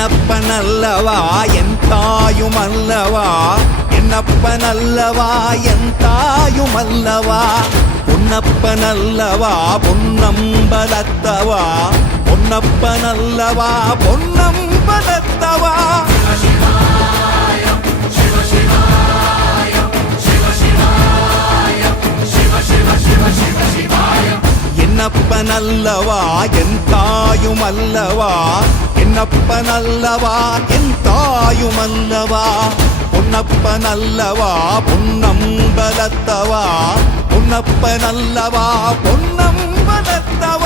என்னப்பனல்லவா என் தாயுமல்லவா, என்னப்பனல்லவா என் தாயுமல்லவா, பொன்னப்பனல்லவா பொன்னம்பலத்தவா, பொன்னப்பனல்லவா பொன்னம்பலத்தவா. என்னப்பனல்லவா என் தாயுமல்லவா, என்னப்பனல்லவா என் தாயுமல்லவா, பொன்னப்பனல்லவா பொன்னம்பலத்தவா, பொன்னப்பனல்லவா பொன்னம்பலத்தவா.